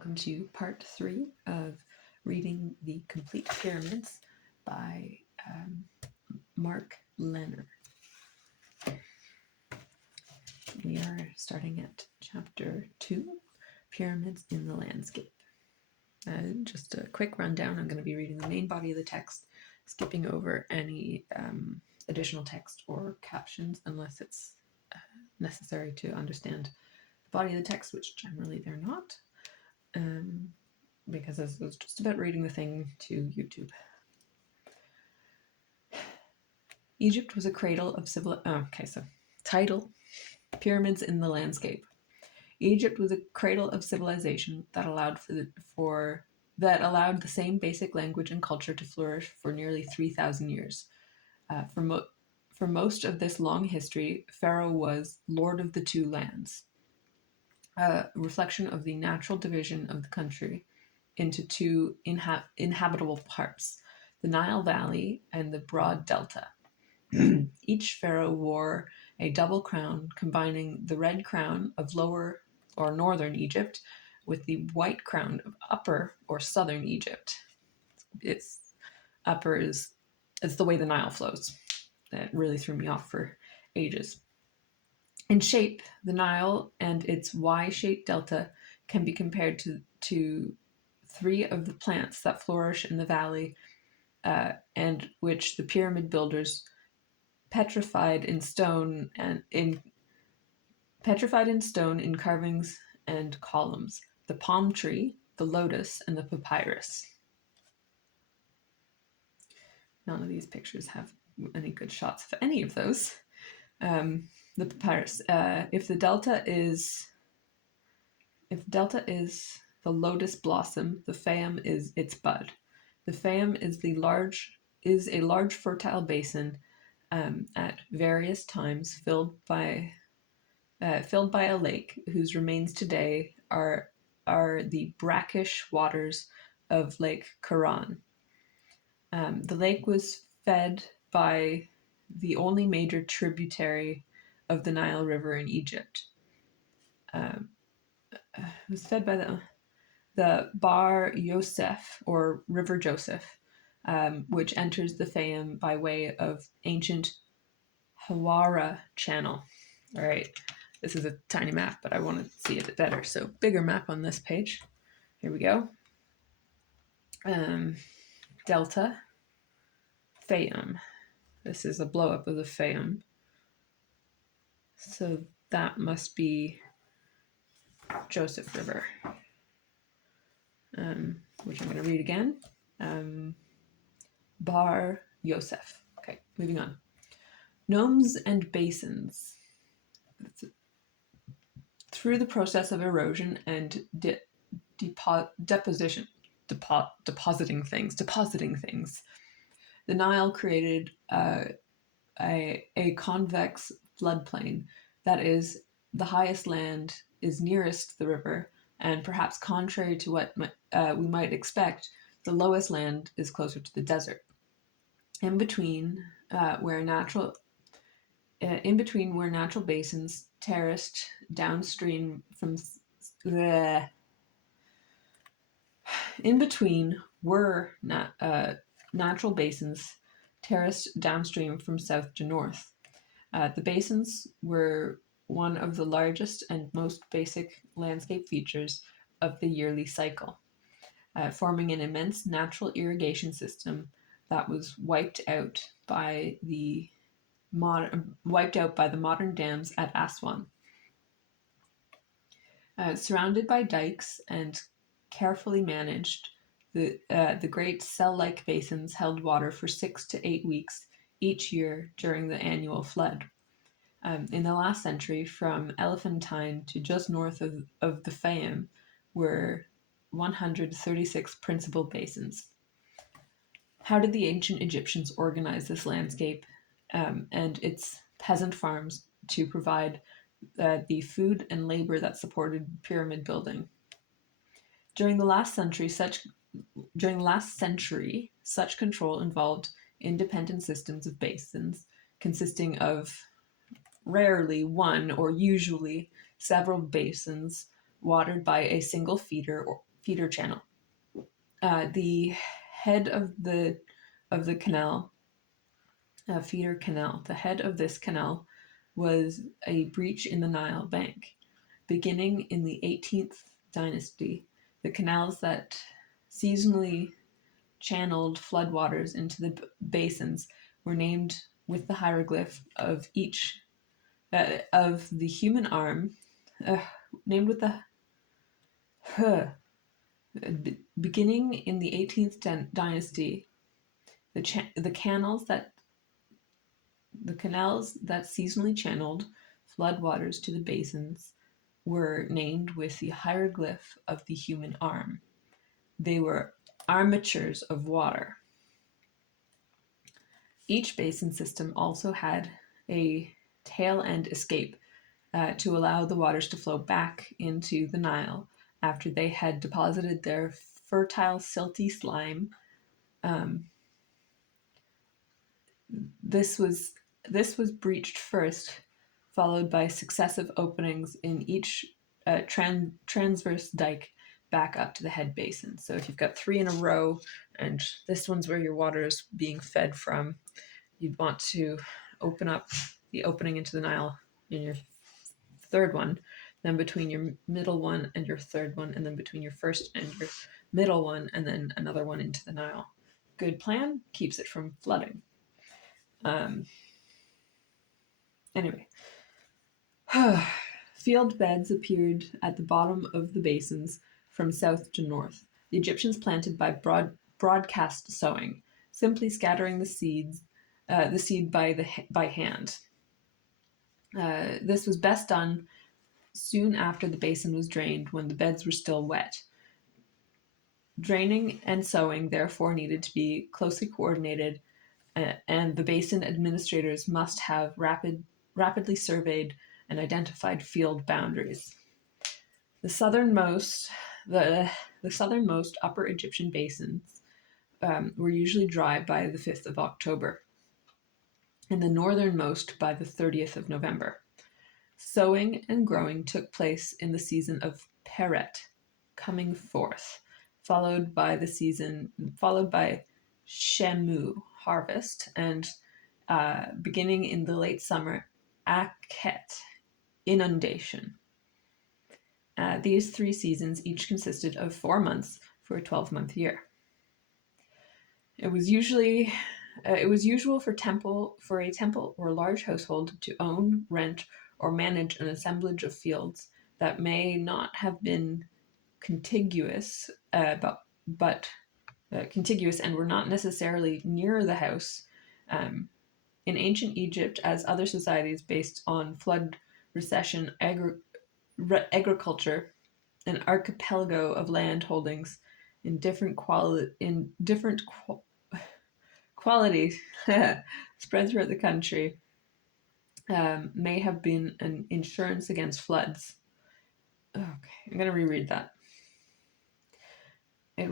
welcome to part 3 of reading The Complete Pyramids by Mark Lenner. We are starting at chapter 2, Pyramids in the Landscape. Just a quick rundown. I'm going to be reading the main body of the text, skipping over any additional text or captions unless it's necessary to understand the body of the text, which generally they're not. Because this was just about reading the thing to YouTube. Egypt was a cradle of title: Pyramids in the Landscape. Egypt was a cradle of civilization that allowed the same basic language and culture to flourish for nearly 3,000 years. For most of this long history, Pharaoh was Lord of the Two Lands, a reflection of the natural division of the country into two inhabitable parts, the Nile Valley and the broad delta. Each pharaoh wore a double crown, combining the red crown of lower or northern Egypt with the white crown of upper or southern Egypt. It's the way the Nile flows. That really threw me off for ages. In shape, the Nile and its Y-shaped delta can be compared to three of the plants that flourish in the valley, and which the pyramid builders petrified in stone in carvings and columns: the palm tree, the lotus, and the papyrus. None of these pictures have any good shots of any of those. The papyrus. If the delta is the lotus blossom, the Fayum is its bud. The Fayum is a large fertile basin at various times filled by a lake whose remains today are the brackish waters of Lake Karan. The lake was fed by the only major tributary of the Nile River in Egypt. It was fed by the Bahr Yosef, or River Joseph, which enters the Fayum by way of ancient Hawara Channel. All right, this is a tiny map, but I want to see it better. So bigger map on this page. Here we go. Delta, Fayum. This is a blow up of the Fayum. So that must be Joseph River, which I'm going to read again. Bahr Yosef. Okay, moving on. Gnomes and basins. Through the process of erosion and depositing things, the Nile created a convex floodplain. That is, the highest land is nearest the river, and perhaps contrary to what we might expect, the lowest land is closer to the desert. In between where natural basins terraced downstream from natural basins terraced downstream from south to north. The basins were one of the largest and most basic landscape features of the yearly cycle, forming an immense natural irrigation system that was wiped out by the modern dams at Aswan. Surrounded by dikes and carefully managed, the great cell-like basins held water for 6 to 8 weeks each year during the annual flood. In the last century, from Elephantine to just north of the Fayum, were 136 principal basins. How did the ancient Egyptians organize this landscape and its peasant farms to provide the food and labor that supported pyramid building? During the last century, such control involved independent systems of basins consisting of rarely one or usually several basins watered by a single feeder feeder channel. The head of the canal, feeder canal, the head of this canal was a breach in the Nile bank. Beginning in the 18th dynasty, the canals that seasonally channeled floodwaters into the basins were named with the hieroglyph of each of the human arm, named with the beginning in the 18th dynasty. The canals that seasonally channeled floodwaters to the basins were named with the hieroglyph of the human arm. They were armatures of water. Each basin system also had a tail end escape to allow the waters to flow back into the Nile after they had deposited their fertile silty slime. This was breached first, followed by successive openings in each transverse dike back up to the head basin. So if you've got 3 in a row, and this one's where your water is being fed from, you'd want to open up the opening into the Nile in your third one, then between your middle one and your third one, and then between your first and your middle one, and then another one into the Nile. Good plan, keeps it from flooding. Anyway, field beds appeared at the bottom of the basins from south to north. The Egyptians planted by broadcast sowing, simply scattering the seed by hand. This was best done soon after the basin was drained, when the beds were still wet. Draining and sowing therefore needed to be closely coordinated, and the basin administrators must have rapidly surveyed and identified field boundaries. The southernmost upper Egyptian basins were usually dry by the 5th of October, and the northernmost by the 30th of November. Sowing and growing took place in the season of Peret, coming forth, followed by Shemu, harvest, and beginning in the late summer, Akhet, inundation. These 3 seasons each consisted of 4 months for a 12-month year. It was usual for a temple or large household to own, rent, or manage an assemblage of fields that may not have been contiguous, but contiguous and were not necessarily near the house. In ancient Egypt, as other societies based on flood recession agriculture, an archipelago of land holdings in different qualities spread throughout the country may have been an insurance against floods. Okay, I'm going to reread that. It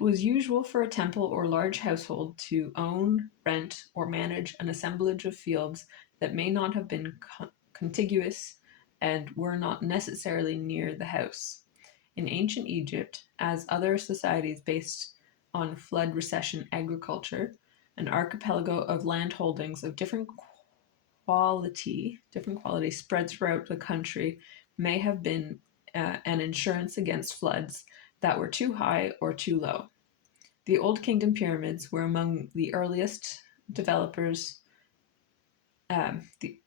was usual for a temple or large household to own, rent, or manage an assemblage of fields that may not have been contiguous and were not necessarily near the house. In ancient Egypt, as other societies based on flood recession agriculture, an archipelago of land holdings of different quality spread throughout the country may have been an insurance against floods that were too high or too low. The Old Kingdom pyramids were among the earliest developers. The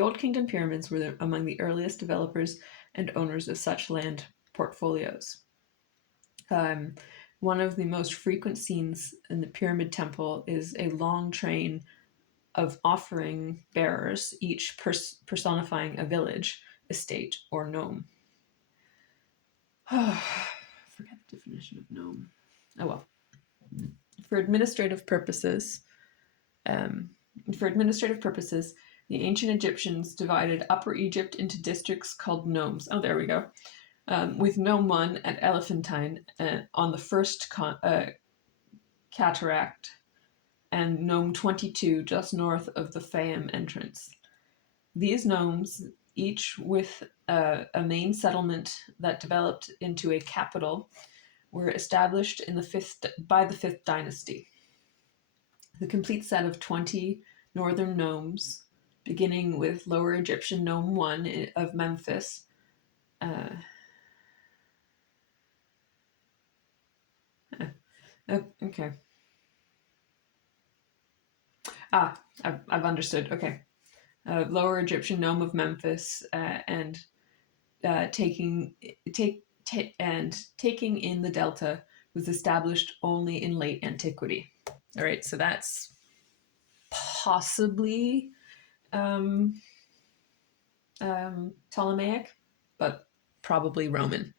Old Kingdom pyramids were among the earliest developers and owners of such land portfolios. One of the most frequent scenes in the Pyramid Temple is a long train of offering bearers, each personifying a village, estate, or nome. Forget the definition of nome. Oh well. For administrative purposes, the ancient Egyptians divided Upper Egypt into districts called nomes. Oh, there we go. With Nome 1 at Elephantine on the first cataract, and Nome 22 just north of the Fayum entrance. These nomes each with a main settlement that developed into a capital, were established by the fifth dynasty. The complete set of 20 northern nomes, beginning with Lower Egyptian Nome 1 of Memphis. Okay. I've understood. Okay. Lower Egyptian Nome of Memphis, and taking in the delta was established only in late antiquity. All right, so that's possibly Ptolemaic, but probably Roman.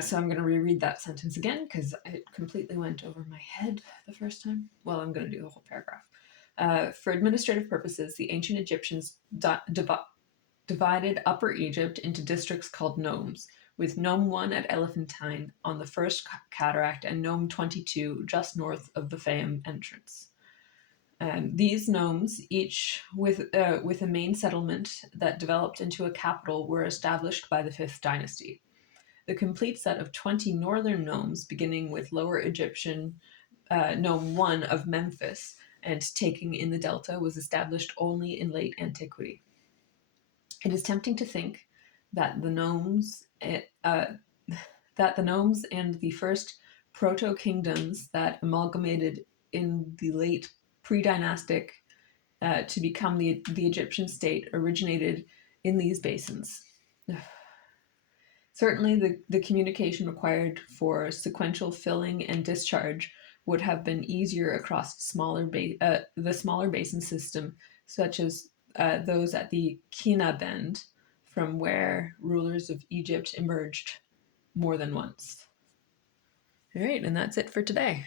So I'm going to reread that sentence again because it completely went over my head the first time. Well, I'm going to do the whole paragraph. For administrative purposes, the ancient Egyptians divided Upper Egypt into districts called nomes, with Nome 1 at Elephantine on the first cataract and Nome 22 just north of the Fayum entrance. These nomes, each with a main settlement that developed into a capital, were established by the fifth dynasty. The complete set of 20 northern nomes, beginning with Lower Egyptian Nome 1 of Memphis and taking in the delta, was established only in late antiquity. It is tempting to think that the nomes and the first proto-kingdoms that amalgamated in the late pre-dynastic to become the Egyptian state originated in these basins. Certainly, the communication required for sequential filling and discharge would have been easier across the smaller basin system, such as those at the Kina Bend, from where rulers of Egypt emerged more than once. All right, and that's it for today.